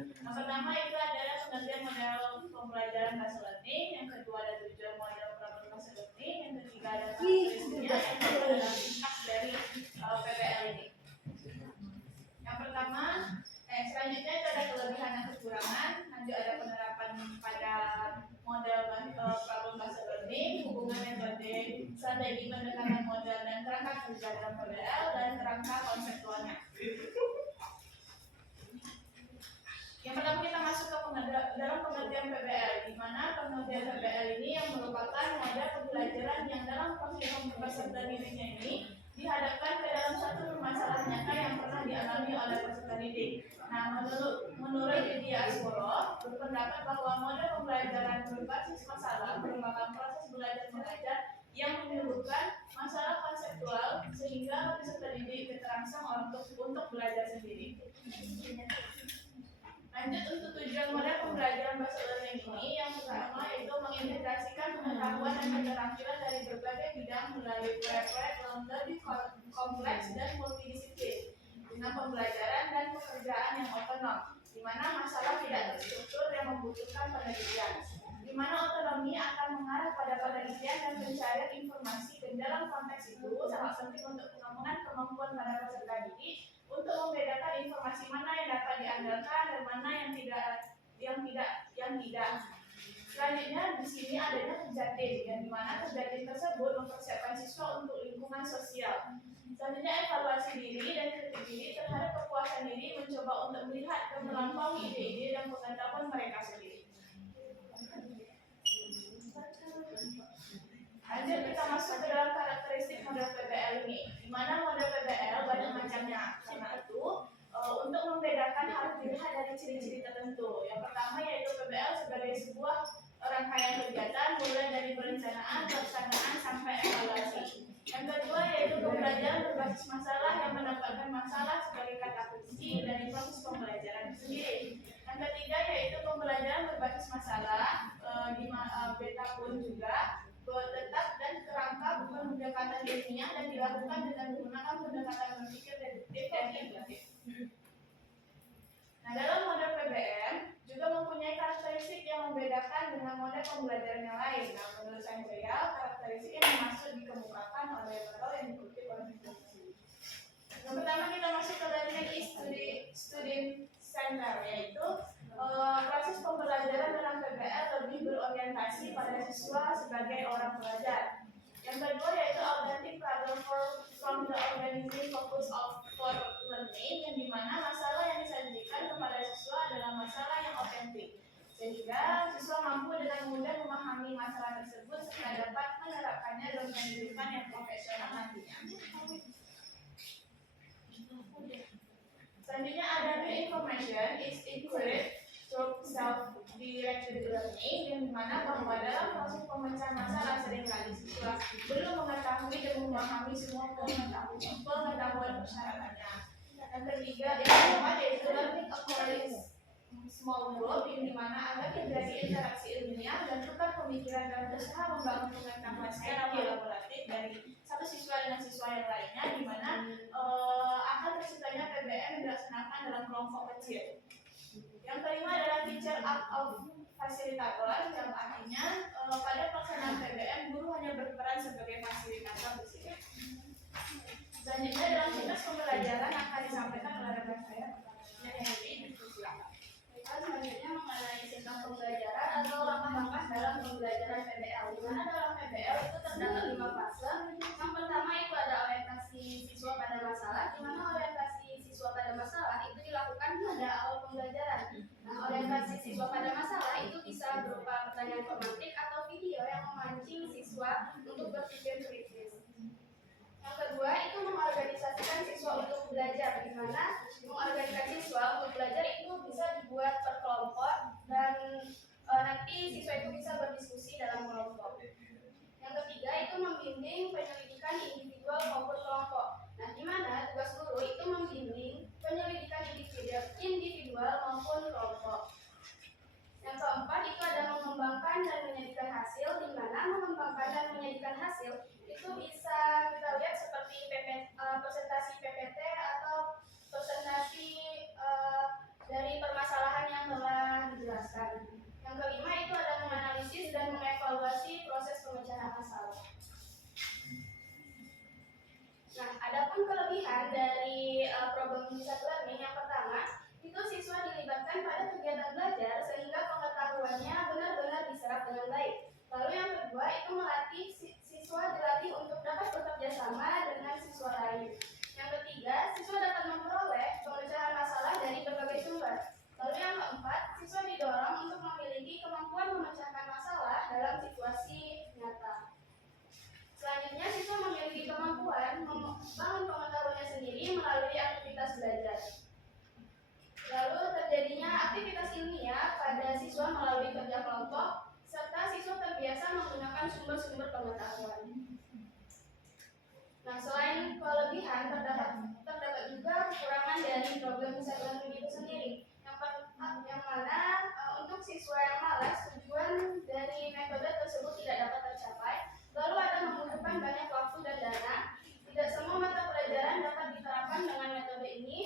Yang pertama itu adalah pengertian model pembelajaran bahasa learning, yang kedua ada tujuan model problem bahasa learning, yang ketiga ada karakteristiknya, yang kedua adalah impact dari PBL ini. Yang pertama, selanjutnya itu ada kelebihan dan kekurangan, lanjut ada penerapan pada model problem bahasa learning, hubungan metode, strategi pendekatan model dan kerangka kerja dalam PBL, dan kerangka konseptualnya. Yang pertama kita masuk ke dalam pengertian PBL, di mana pengertian PBL ini yang merupakan model pembelajaran yang dalam proses peserta didiknya ini dihadapkan ke dalam satu permasalahan nyata yang pernah dialami oleh peserta didik. Nah, menurut Lydia Asmoro berpendapat bahwa model pembelajaran berbasis masalah merupakan proses belajar mengajar yang menyuguhkan masalah konseptual sehingga peserta didik terangsang untuk belajar sendiri. Lanjut untuk tujuan model pembelajaran bahasa learning ini, yang pertama yaitu mengintegrasikan pengetahuan dan keterampilan dari berbagai bidang melalui proyek-proyek yang lebih kompleks dan multidisiplin dengan pembelajaran dan pekerjaan yang otonom, di mana masalah tidak terstruktur yang membutuhkan penelitian, di mana otonomi akan mengarah pada penelitian dan pencarian informasi, dan dalam konteks itu sangat penting untuk pengembangan kemampuan pada peserta didik untuk membedakan informasi mana yang dapat diandalkan dan mana yang tidak. Selanjutnya di sini adanya kerja tim, yang dimana kerja tim tersebut mempersiapkan siswa untuk lingkungan sosial. Selanjutnya evaluasi diri dan kritik diri terhadap kepuasan diri, mencoba untuk melihat dan melampaui ide-ide dan pengetahuan mereka sendiri. Lanjut kita masuk ke dalam karakteristik model PBL ini, di mana model PBL banyak macamnya. Karena itu untuk membedakan harus dilihat dari ciri-ciri tertentu. Yang pertama yaitu PBL sebagai sebuah rangkaian kegiatan mulai dari perencanaan, pelaksanaan sampai evaluasi. Yang kedua yaitu pembelajaran berbasis masalah yang menempatkan masalah sebagai kata kunci dari proses pembelajaran sendiri. Yang ketiga yaitu pembelajaran berbasis masalah di beta pun juga tetap dan kerangka bukan pendekatan ilmiah dan dilakukan dengan menggunakan pendekatan berpikir deduktif dan induktif. Nah, dalam model PBM juga mempunyai karakteristik yang membedakan dengan model pembelajaran yang lain. Nah, menurut saya karakteristik yang maksud dikemukakan oleh model yang dikutip oleh institusi. Yang pertama kita masuk ke learning student center, yaitu proses pembelajaran dalam PBL lebih berorientasi pada siswa sebagai orang belajar. Yang kedua yaitu authentic problem from the organizing focus for learning, yang dimana masalah yang disajikan kepada siswa adalah masalah yang otentik, sehingga siswa mampu dengan mudah memahami masalah tersebut serta dapat menerapkannya dalam pendidikan yang profesional nantinya. Selanjutnya ada new information is encouraged through self-directed learning, yang dimana bahwa dalam proses pemecahan masalah seringkali siswa belum mengetahui dan memahami semua pengetahuan persyaratannya. Yang ketiga, yang keempat yaitu learning according small group, yang dimana agar terjadi interaksi ilmiah dan tukar pemikiran dan berusaha membangun pengetahuan secara kolaboratif dari satu siswa dengan siswa yang lainnya, dimana akan terciptanya PBM yang dilaksanakan dalam kelompok kecil. Yang kelima adalah teacher act of fasilitator, yang artinya pada pelaksanaan PBM guru hanya berperan sebagai fasilitator di sini. Selanjutnya dalam siklus pembelajaran akan disampaikan oleh rekan saya, selanjutnya mengenai sistem pembelajaran atau langkah-langkah dalam pembelajaran PBL. Di mana dalam PBL itu terdapat 5 fase. Yang pertama itu ada orientasi siswa pada masalah, di mana orientasi siswa pada masalah itu dilakukan pada awal pembelajaran. Nah, orientasi siswa pada masalah itu bisa berupa pertanyaan formatif atau video yang memancing siswa untuk berpikir kritis. Yang kedua itu mengorganisasikan siswa untuk belajar, di mana mengorganisasi siswa untuk belajar itu bisa dibuat per kelompok dan nanti siswa itu bisa berdiskusi dalam kelompok. Yang ketiga itu membimbing penyelidikan individual maupun kelompok. Nah, di mana tugas guru itu membimbing penyelidikan individual maupun kelompok. Yang keempat itu ada mengembangkan dan menyajikan hasil, di mana mengembangkan dan menyajikan hasil itu bisa kita lihat seperti presentasi PPT atau presentasi bersama dengan siswa lain. Yang ketiga, siswa dapat memperoleh pemecahan masalah dari berbagai sumber. Lalu yang keempat, siswa didorong untuk memiliki kemampuan memecahkan masalah dalam situasi nyata. Selanjutnya, siswa memiliki kemampuan membangun pengetahuannya sendiri melalui aktivitas belajar. Lalu terjadinya aktivitas ilmiah pada siswa melalui kerja kelompok, serta siswa terbiasa menggunakan sumber-sumber pengetahuan. Nah, selain kelebihan, terdapat juga kekurangan dari program self learning itu sendiri. Yang mana untuk siswa yang malas, tujuan dari metode tersebut tidak dapat tercapai. Lalu ada membutuhkan banyak waktu dan dana. Tidak semua mata pelajaran dapat diterapkan dengan metode ini.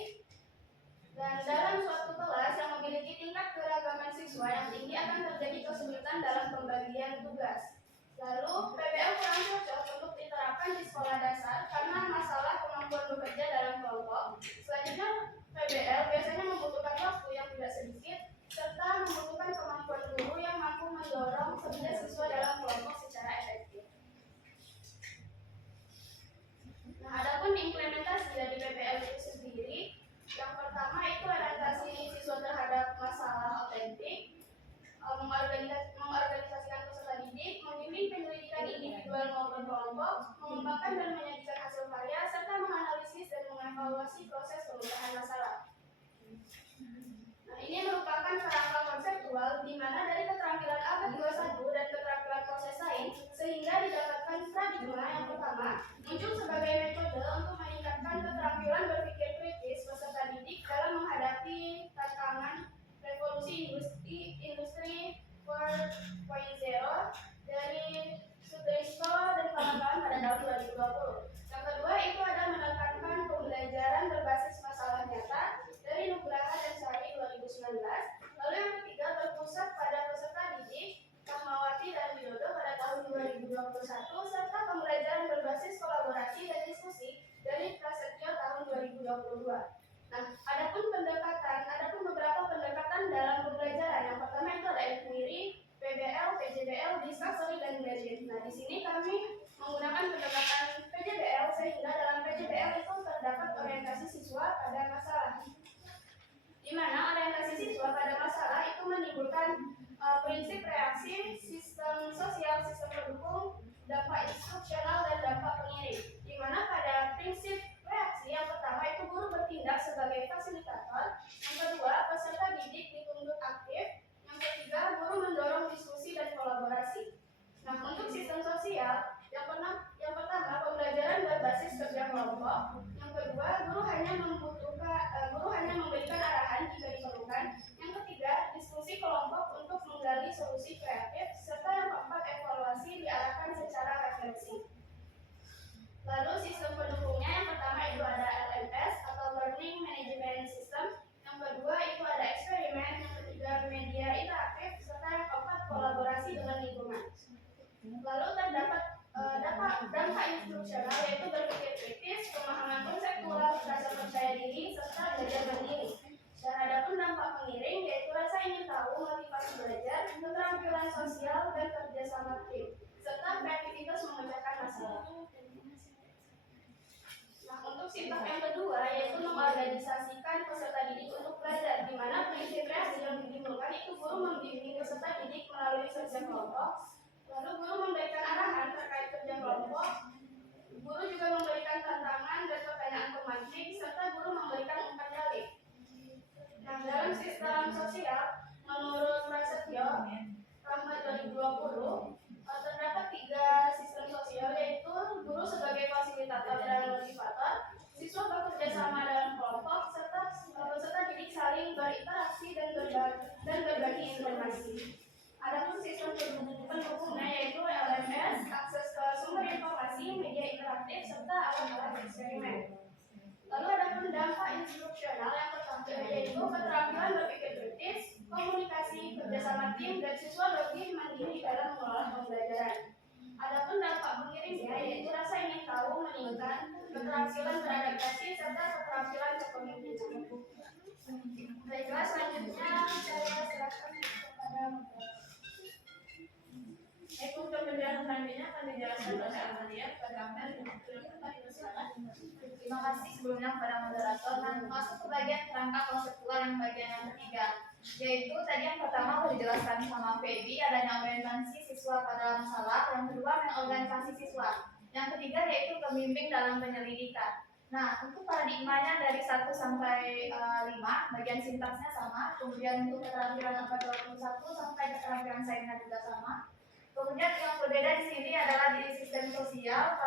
Dan dalam suatu kelas yang memiliki tingkat keragaman siswa yang tinggi akan terjadi kesulitan dalam pembagian tugas. Lalu PBL kurang cocok untuk diterapkan di sekolah dasar karena masalah kemampuan bekerja dalam kelompok. Selanjutnya, PBL biasanya membutuhkan waktu yang tidak sedikit serta membutuhkan kemampuan guru yang mampu mendorong kerja siswa dalam kelompok secara efektif. Nah, adapun implementasi dari PBL itu sendiri, yang pertama itu orientasi siswa terhadap masalah otentik, mengorganisasikan peserta didik, membimbing penyelidikan individual maupun kelompok, mengembangkan dan menyajikan hasil karya, serta menganalisis dan mengevaluasi proses pemecahan masalah. Nah, ini merupakan kerangka konseptual di mana dari keterampilan abad 21 dan keterampilan proses lain sehingga didapatkan paradigma yang pertama muncul sebagai metode untuk meningkatkan keterampilan berpikir kritis peserta didik dalam menghadapi tantangan revolusi industri 4.0 dari Sutrisno dan kawan-kawan pada tahun 2020. Yang kedua itu ada menekankan pembelajaran berbasis masalah nyata dari Nugraha dan Sari 2019. Lalu yang ketiga berpusat pada peserta didik Rahmawati dan Widodo pada tahun 2021 serta pembelajaran berbasis kolaborasi dan diskusi dari Prasetyo tahun 2022. Nah, adapun beberapa pendekatan dalam pembelajaran. Yang pertama itu ada inquiry, PBL, PJBL, discovery, dan gadget. Nah, di sini kami menggunakan pendekatan PJBL sehingga dalam PJBL itu terdapat orientasi siswa pada masalah. Di mana orientasi siswa pada masalah itu menimbulkan prinsip reaksi, sistem sosial, sistem pendukung, dampak instruksional, dan dampak pengiring. Di mana pada prinsip reaksi yang pertama itu guru bertindak sebagai fasilitator, yang kedua peserta didik dituntut aktif, yang ketiga guru mendorong diskusi dan kolaborasi. Nah, untuk sistem sosial yang pertama pembelajaran berbasis kerja kelompok, yang kedua guru hanya memberikan arahan jika diperlukan, yang ketiga diskusi kelompok untuk menggali solusi kreatif, serta yang keempat evaluasi diarahkan secara refleksi. Lalu sistem pendukungnya yang pertama itu ada LMS atau Learning Management System, yang kedua itu ada eksperimen, yang ketiga media interaktif, serta yang keempat kolaborasi dengan lingkungan. Lalu terdapat dampak instruksional yaitu berpikir kritis, pemahaman konseptual, rasa percaya diri, serta belajar mandiri. Dan adapun dampak pengiring yaitu rasa ingin tahu, motivasi belajar, keterampilan sosial, dan kerjasama tim, serta kreativitas memecahkan masalah. Nah, untuk sifat yang kedua yaitu mengorganisasikan peserta didik untuk belajar, di mana prinsip reaksi yang ditimbulkan itu guru membimbing peserta didik melalui kerja kelompok. Lalu guru memberikan arahan terkait kerja kelompok, guru juga memberikan tantangan dan pertanyaan tematik, serta guru memberikan umpan balik. Nah, dalam sistem sosial, menurut Prasetyo Rahmat 2020, terdapat 3 sistem sosial yaitu guru sebagai fasilitator dan motivator, siswa bekerja sama dalam kelompok, serta peserta didik saling berinteraksi dan berbagi informasi. Adapun sistem pendukungnya yaitu LMS, akses ke sumber informasi, media interaktif, serta alat-alat eksperimen. Lalu adapun dampak instruksional yang pertama yaitu keterampilan berpikir kritis, komunikasi, kerjasama tim, dan siswa lebih mandiri dalam mengelola pembelajaran. Adapun dampak pengiringnya yaitu rasa ingin tahu meningkat, keterampilan beradaptasi, serta keterampilan kepemimpinan. Baiklah, selanjutnya saya serahkan kepada untuk pembelajaran selanjutnya akan dijelaskan oleh Amalia pada kasih sebelumnya kepada moderator. Nah, masuk ke bagian kerangka konseptual yang bagian yang ketiga, yaitu tadi yang pertama sudah dijelaskan sama Feby, adanya orientasi siswa pada masalah, yang kedua mengorganisasi siswa, yang ketiga yaitu pembimbing dalam penyelidikan. Nah, untuk paradigmanya dari 1 sampai 5, bagian sintaksnya sama, kemudian untuk keterampilan angka 21 sampai keterampilan sainnya juga sama. Kemudian yang berbeda di sini adalah di sistem sosial,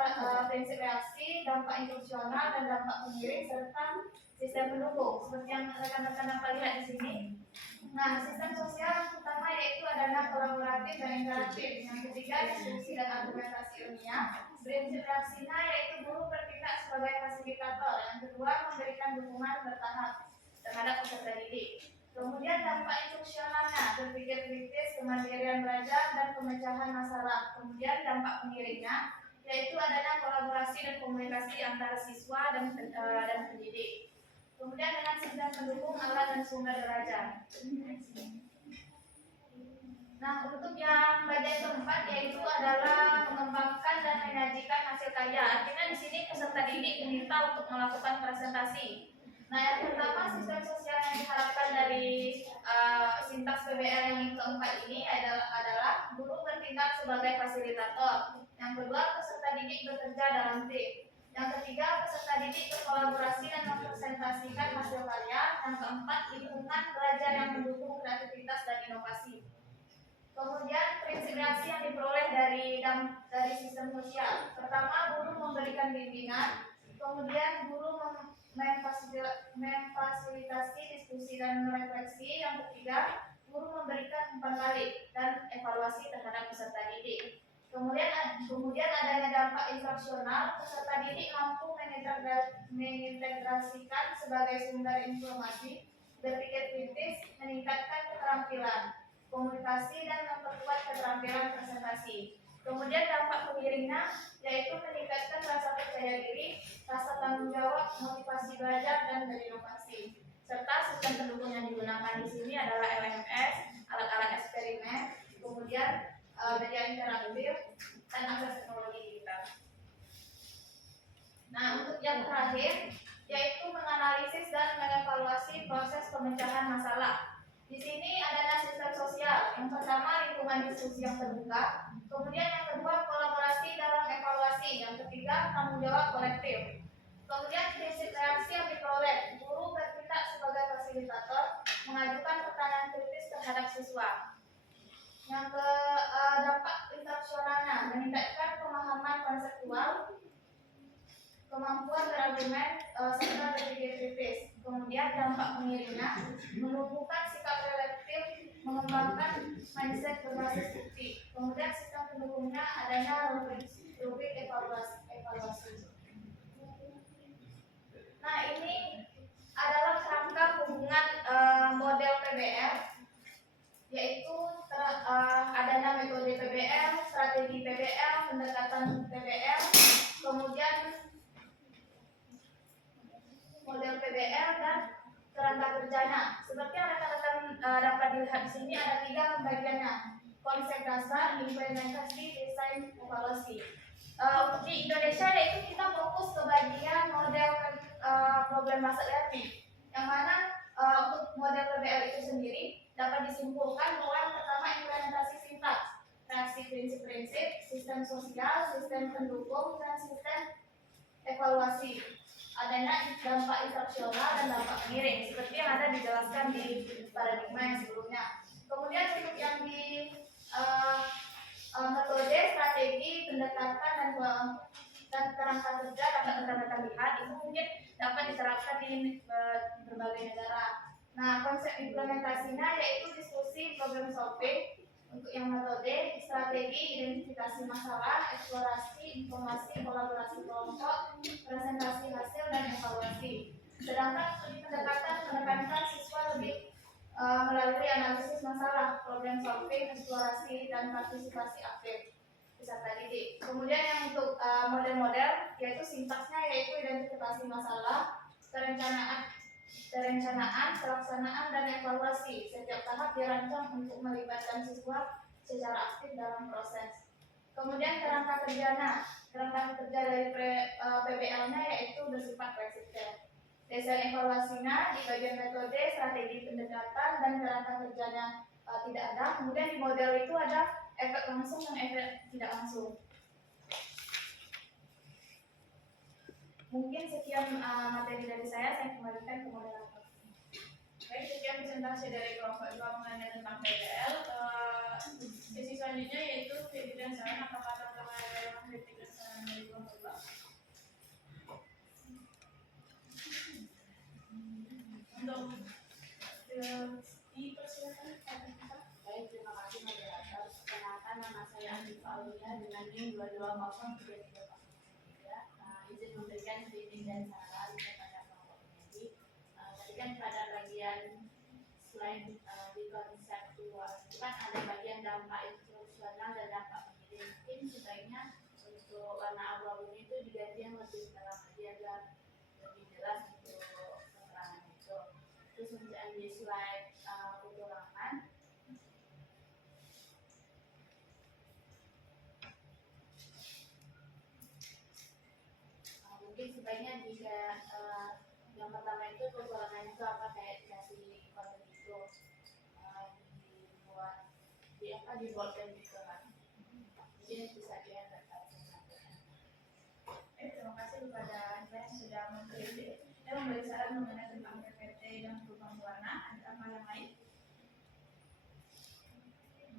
prinsip reaksi, dampak instruksional dan dampak pengiring serta sistem pendukung. Seperti yang rekan-rekan dapat lihat di sini. Nah, sistem sosial yang pertama yaitu adanya kolaboratif dan interaktif. Yang ketiga diskusi dan argumentasi ilmiah. Prinsip reaksinya yaitu guru bertindak sebagai fasilitator. Yang kedua memberikan dukungan bertahap terhadap peserta didik. Kemudian dampak instruksionalnya, berpikir kritis, kemandirian belajar, dan pemecahan masalah. Kemudian dampak pengiringnya, yaitu adanya kolaborasi dan komunikasi antara siswa dan pendidik. Kemudian dengan sistem pendukung alat dan sumber belajar. Nah, untuk yang bagian keempat yaitu adalah mengembangkan dan menyajikan hasil karya. Artinya di sini peserta didik diminta untuk melakukan presentasi. Nah, yang pertama sistem sosial yang diharapkan dari sintaks PBL yang keempat ini adalah guru bertindak sebagai fasilitator. Yang kedua, peserta didik bekerja dalam tim. Yang ketiga, peserta didik berkolaborasi dan mempresentasikan hasil karya. Yang keempat, lingkungan belajar yang mendukung kreativitas dan inovasi. Kemudian prinsip reaksi yang diperoleh dari sistem sosial. Pertama, guru memberikan bimbingan. Kemudian guru memfasilitasi diskusi dan refleksi. Yang ketiga, guru memberikan umpan balik dan evaluasi terhadap peserta didik. Kemudian adanya dampak instruksional, peserta didik mampu mengintegrasikan sebagai sumber informasi, berpikir kritis, meningkatkan keterampilan komunikasi dan memperkuat keterampilan presentasi. Kemudian dampak pengiringnya yaitu meningkatkan rasa percaya diri, rasa tanggung jawab, motivasi belajar dan berinovasi. Serta sistem pendukung yang digunakan di sini adalah LMS, alat-alat eksperimen, kemudian media interaktif dan akses teknologi digital. Nah, untuk yang terakhir yaitu menganalisis dan mengevaluasi proses pemecahan masalah. Di sini adanya sistem sosial. Yang pertama lingkungan diskusi yang terbuka, kemudian yang kedua kolaborasi dalam evaluasi, yang ketiga tanggung jawab kolektif. Kemudian prinsip reaksi yang diperoleh, guru bertindak sebagai fasilitator, mengajukan pertanyaan kritis terhadap siswa. Yang ke dampak instruksionalnya, meningkatkan pemahaman konseptual, kemampuan berargumen serta berpikir kritis. Kemudian dampak pengiringnya, menumbuhkan sikap reflektif, mengembangkan mindset berbasis bukti. Kemudian sistem pendukungnya adanya rubrik evaluasi. Nah, ini adalah kerangka hubungan model PBL, yaitu adanya metode PBL, strategi PBL, pendekatan PBL, kemudian model PBL dan kerangka kerjanya. Seperti yang rekan-rekan dapat dilihat di sini ada 3 pembagiannya: konsep dasar, implementasi, desain, evaluasi. Untuk di Indonesia yaitu kita fokus ke bagian model problem based learning, yang mana untuk model PBL itu sendiri dapat disimpulkan bahwa yang pertama implementasi sintaks, reaksi prinsip-prinsip, sistem sosial, sistem pendukung, dan sistem evaluasi. Adanya dampak instruksional dan dampak pengiring seperti yang ada dijelaskan di paradigma yang sebelumnya. Kemudian untuk yang di metode, strategi, pendekatan dan kerangka kerja dapat rekan-rekan lihat itu mungkin dapat diterapkan di berbagai negara. Nah, konsep implementasinya yaitu diskusi, problem solving. Untuk yang metode, strategi, identifikasi masalah, eksplorasi, informasi, kolaborasi kelompok, presentasi hasil dan evaluasi. Sedangkan untuk pendekatan menekankan siswa lebih melalui analisis masalah, problem solving, eksplorasi dan partisipasi aktif peserta didik. Kemudian yang untuk model-model yaitu sintaksnya yaitu identifikasi masalah, perencanaan, pelaksanaan dan evaluasi. Setiap tahap dirancang untuk melibatkan siswa secara aktif dalam proses. Kemudian kerangka kerja. Nah, kerangka kerja dari PBL-nya yaitu bersifat fleksibel. Desain evaluasinya di bagian metode, strategi pendekatan, dan kerangka kerjanya tidak ada. Kemudian di model itu ada efek langsung dan efek tidak langsung. Mungkin sekian materi dari saya kembalikan ke moderator. Baik, sekian presentasi dari kelompok 2 mengenai tentang PBL. Sesi selanjutnya yaitu kritik dan saran. Apakah teman-teman ada yang kritik dan saran dari kelompok 2? Untuk dipersilakan. Baik, terima kasih moderator. Perkenalkan, nama saya Andi Aulia dengan NIM 2203303. Izin memberikan kritik dan saran kepada kelompok penyaji. Tadi kan pada bagian slide di konseptual itu kan ada bagian dampak instruksional dan dampak penyidik. Mungkin sebaiknya untuk warna abu-abu itu diganti yang lebih terang lagi agar lebih jelas untuk keterangan itu. Terus untuk di slide ulangan, mungkin sebaiknya jika yang pertama itu kekurangannya itu apa, kayak dikasih konten itu dibuatkan gitu kan, mungkin bisa diadakan. Terima kasih kepada Anda yang sudah mengkritik dan memberi saran mengenai tentang PPT dan perubahan warna. Ada apa yang lain?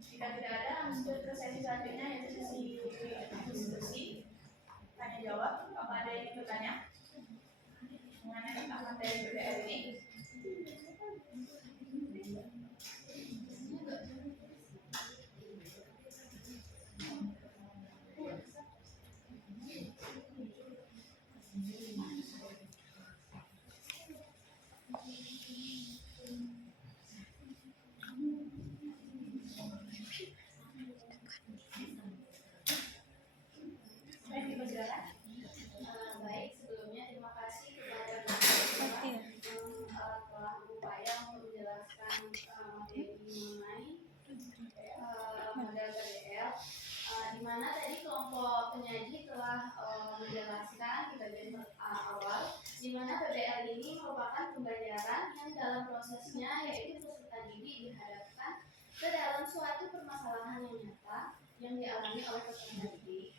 Jika tidak ada, lanjut ke sesi selanjutnya yaitu sesi diskusi tanya jawab. Apa ada yang ingin bertanya mengenai tentang materi PBL ini? Baik, sebelumnya terima kasih kepada Bapak yang telah berupaya untuk menjelaskan materi mengenai model PBL, di mana tadi kelompok penyaji telah menjelaskan di bagian awal, di mana PBL ini merupakan pembelajaran yang dalam prosesnya yaitu peserta didik dihadapkan ke dalam suatu permasalahan yang nyata yang dialami oleh peserta didik.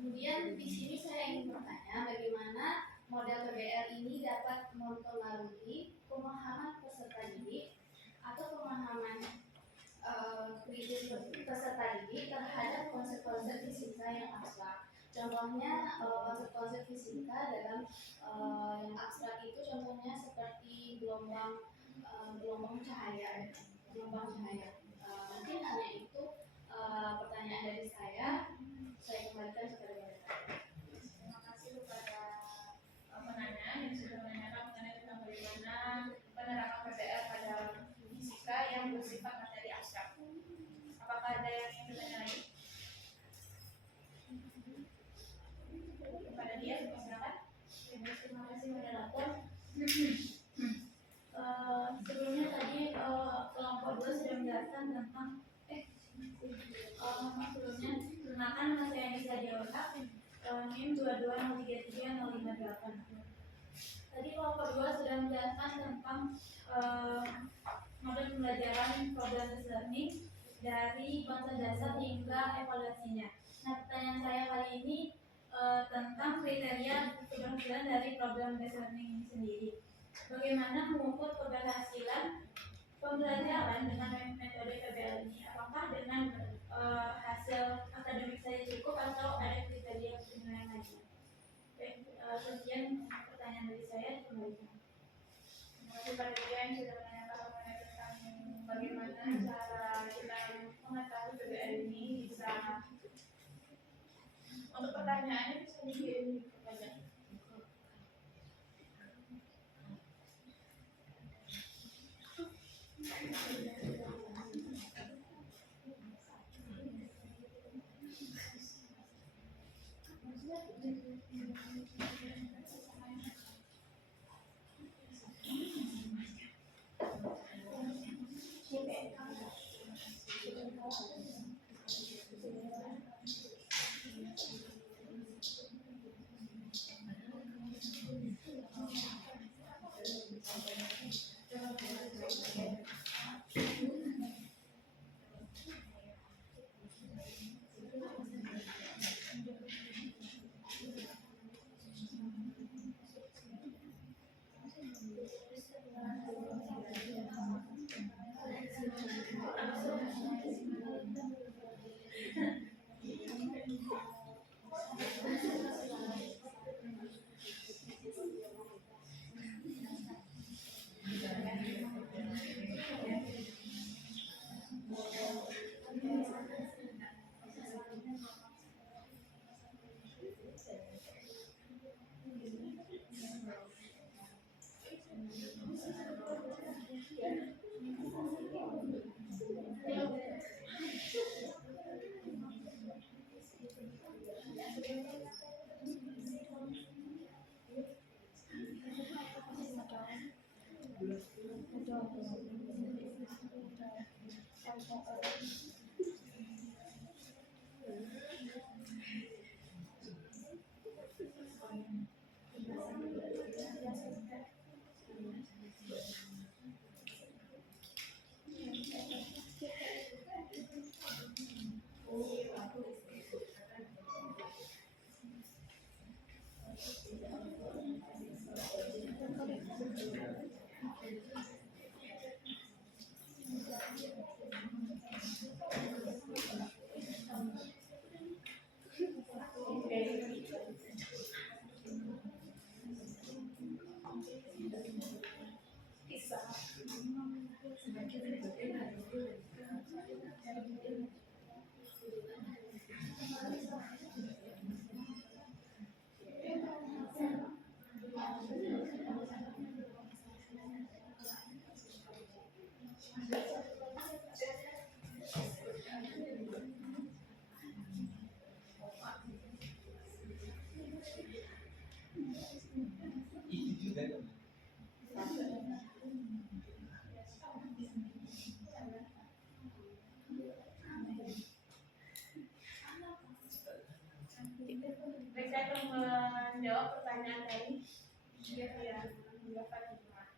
Kemudian di sini saya ingin bertanya, bagaimana model PBL ini dapat mempengaruhi pemahaman peserta didik atau pemahaman kritis peserta didik terhadap konsep-konsep fisika yang abstrak. Contohnya konsep-konsep fisika dalam yang abstrak itu contohnya seperti gelombang cahaya. Mungkin hanya itu pertanyaan dari saya kembalikan kepada mereka. Terima kasih kepada penanya yang sudah menanyakan mengenai tentang bagaimana penerapan PBL pada fisika yang bersifat materi abstrak. Apakah ada yang ingin bertanya lagi? Kepada dia, silakan. Terima kasih moderator. Sebelumnya tadi kelompok 2 sudah menjelaskan tentang sebelumnya perkenalkan nama saya Nisa Jawaka, NIM 220330558. Tadi kelompok 2 sudah menjelaskan tentang model pembelajaran problem-based learning dari konsep dasar hingga evaluasinya. Nah, pertanyaan saya kali ini tentang kriteria keberhasilan dari problem-based learning ini sendiri. Bagaimana mengukur keberhasilan pembelajaran dengan metode PBL ini? Apakah dengan hasil akademik saya cukup atau ada kriteria penilaian lainnya? Sekian pertanyaan dari saya. Kembalikan. Terima kasih pada dia yang sudah menanyakan mengenai tentang bagaimana cara kita mengetahui PBL ini bisa. Untuk pertanyaannya bisa dikirim kepada Baik, saya akan menjawab pertanyaan dari Mbak Fatimah.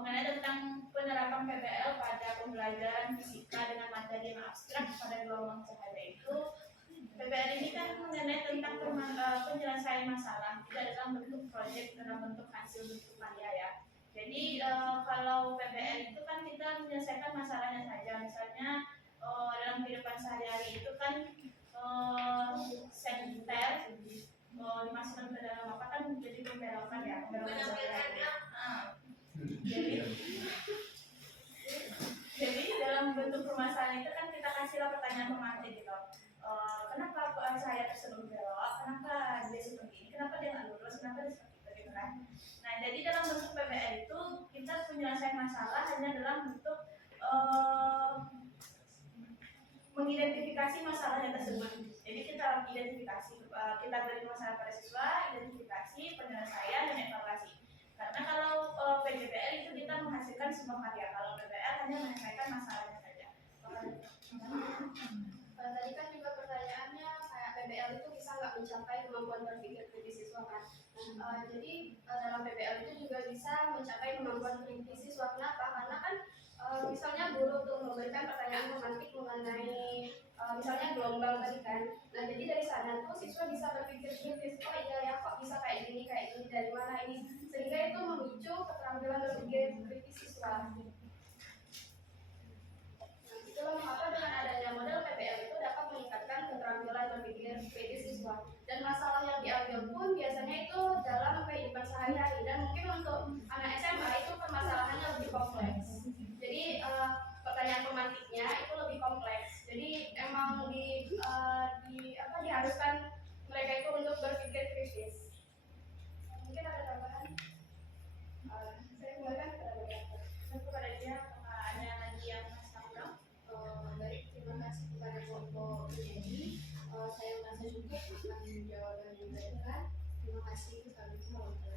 Mengenai tentang penerapan PBL pada pembelajaran fisika dengan materi yang abstrak pada gelombang cahaya itu, PBL ini kan mengenai tentang penyelesaian masalah, tidak dalam bentuk proyek, dalam bentuk hasil bentuk karya ya. Jadi kalau PBL itu kan kita menyelesaikan masalahnya saja, misalnya dalam kehidupan sehari-hari itu kan senter dimasukkan ke dalam apa kan menjadi pembelokan ya, jadi dalam bentuk permasalahan itu kan kita kasihlah pertanyaan pemantik gitu. Kenapa saya tersebut belok? Kenapa dia seperti ini? Kenapa dia nggak lurus? Kenapa dia seperti itu gitu kan? Nah, jadi dalam bentuk PBL itu kita penyelesaian masalah hanya dalam bentuk mengidentifikasi masalahnya tersebut. Jadi kita identifikasi, kita beri masalah pada siswa, identifikasi, penyelesaian, dan evaluasi. Karena kalau PJBL itu kita menghasilkan sebuah karya, kalau PBL hanya menyelesaikan masalahnya saja. Tadi kan juga pertanyaannya kayak PBL itu bisa nggak mencapai kemampuan berpikir kritis siswa kan? Jadi dalam PBL itu juga bisa mencapai kemampuan kritis siswa. Kenapa? Karena kan misalnya guru tuh memberikan pertanyaan pemantik mengenai misalnya gelombang tadi kan. Nah jadi dari sana tuh siswa bisa berpikir kritis. Oh iya ya kok bisa kayak gini dari mana ini? Sehingga itu memicu keterampilan berpikir kritis siswa. Itulah mengapa dengan adanya model PBL itu dapat meningkatkan keterampilan berpikir kritis siswa. Dan masalah yang diambil pun biasanya itu dalam kehidupan sehari-hari, dan mungkin untuk anak SMA itu permasalahannya lebih kompleks. Jadi pertanyaan pemantiknya itu lebih kompleks. Jadi emang diharuskan mereka itu untuk berpikir kritis. Mungkin ada tambahan? Saya kembalikan kepada dia. Ada lagi yang Baik, terima kasih kepada kelompok penyanyi. Saya merasa cukup akan jawaban yang diberikan. Terima kasih. Assalamualaikum warahmatullahi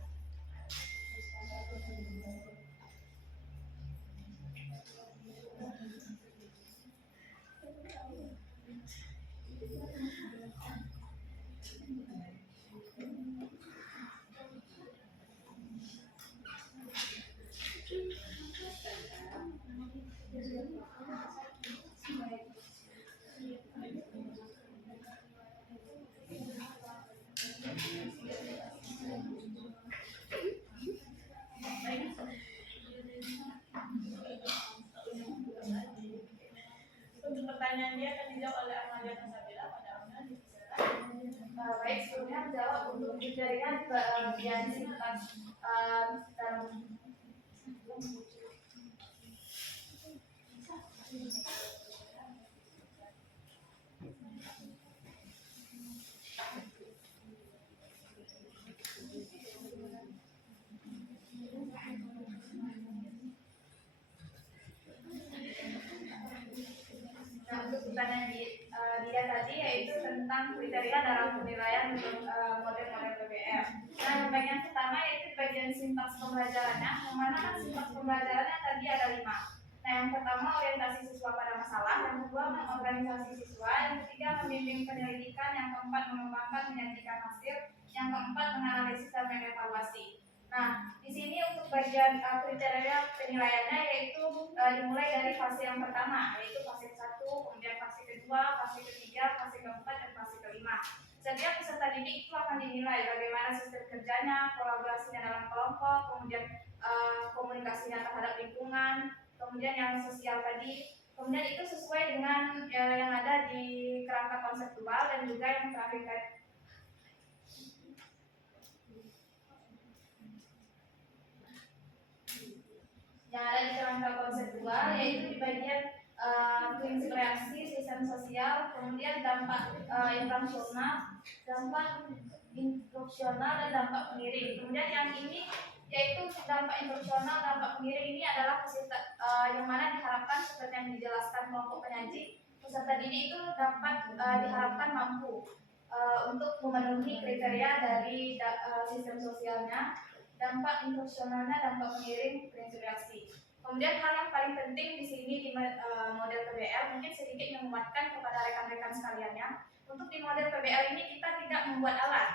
wabarakatuh. pertanyaan dia akan dijawab oleh Ahmadiyah Tasabila pada Ahmadiyah dipersilakan. Baik, sebelumnya menjawab untuk kriteria bagian sifat dalam untuk pertanyaan dia tadi yaitu tentang kriteria dalam penilaian untuk model-model PBL. Nah, yang bagian pertama yaitu bagian sintaks pembelajarannya, yang mana kan sintaks pembelajarannya tadi ada 5. Nah, yang pertama orientasi siswa pada masalah, yang kedua mengorganisasi siswa, yang ketiga membimbing penyelidikan, yang keempat mengembangkan menyajikan hasil, yang keempat menganalisis dan mengevaluasi. Nah, di sini untuk bagian kriteria penilaiannya yaitu dimulai dari fase yang pertama, yaitu fase 1, kemudian fase kedua, fase ketiga, fase keempat, dan fase kelima. Setiap peserta didik itu akan dinilai bagaimana sistem kerjanya, kolaborasinya dalam kelompok, kemudian komunikasinya terhadap lingkungan, kemudian yang sosial tadi, kemudian itu sesuai dengan yang ada di kerangka konseptual, dan juga yang terakhir yang ada di kerangka konseptual, yaitu di bagian prinsip reaksi, sistem sosial, kemudian dampak interaksional, dampak instruksional, dan dampak pengiring. Kemudian yang ini yaitu dampak instruksional, dampak pengiring ini adalah peserta yang mana diharapkan seperti yang dijelaskan kelompok penyaji, peserta didik itu dapat diharapkan mampu untuk memenuhi kriteria dari sistem sosialnya, dampak instruksionalnya, dampak pengiring, prinsip reaksi. Kemudian hal yang paling penting di sini di model PBL mungkin sedikit menguatkan kepada rekan-rekan sekaliannya. Untuk di model PBL ini kita tidak membuat alat.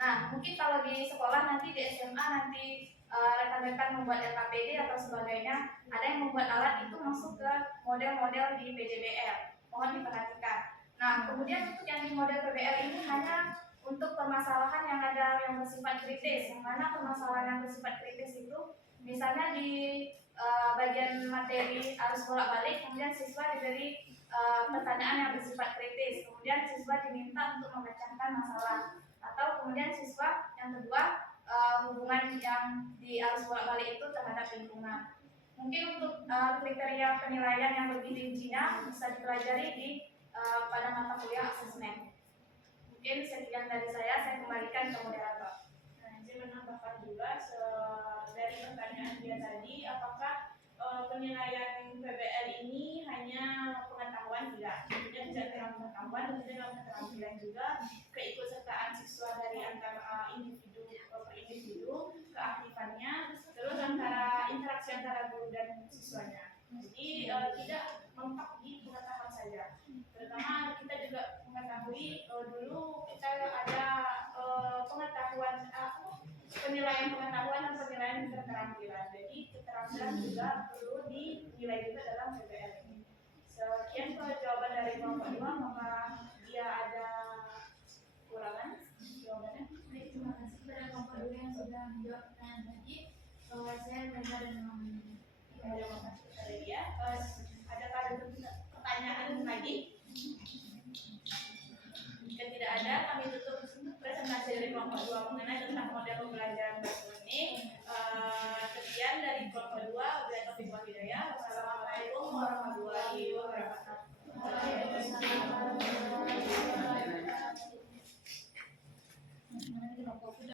Nah, mungkin kalau di sekolah nanti di SMA nanti rekan-rekan membuat LKPD atau sebagainya, ada yang membuat alat itu masuk ke model-model di PJBL. Mohon diperhatikan. Nah, kemudian untuk yang di model PBL ini hanya untuk permasalahan yang ada yang bersifat kritis, yang mana permasalahan yang bersifat kritis itu misalnya di bagian materi arus bolak-balik, kemudian siswa diberi pertanyaan yang bersifat kritis, kemudian siswa diminta untuk memecahkan masalah, atau kemudian siswa yang kedua hubungan yang di arus bolak-balik itu terhadap lingkungan. Mungkin untuk kriteria penilaian yang lebih rincinya bisa dipelajari di pada mata kuliah asesmen. Mungkin sekian dari saya kembalikan ke moderator. Nah, saya menambahkan juga dari pertanyaan dia tadi, apakah penilaian PBL ini hanya pengetahuan? Tidak, tentunya tidak dalam pengetahuan, tentunya dalam keterampilan juga, keikutsertaan siswa dari antara individu per individu, keaktifannya, terus antara interaksi antara guru dan siswanya. Jadi tidak mentok di pengetahuan saja. Terutama kita juga mengetahui dulu kita ada pengetahuan penilaian pengetahuan dan penilaian keterampilan. Jadi keterampilan juga perlu dinilai juga dalam PBL ini. Sekian jawaban dari kelompok 2, maka dia ada kurangan jawabannya. Baik, terima kasih kepada kelompok 2 yang sudah menjawab pertanyaan tadi. Saya benar dan memahami. Terima kasih kepada dia. Adakah ada pertanyaan lagi? Jika tidak ada, kami tutup presentasi dari kelompok 2 mengenai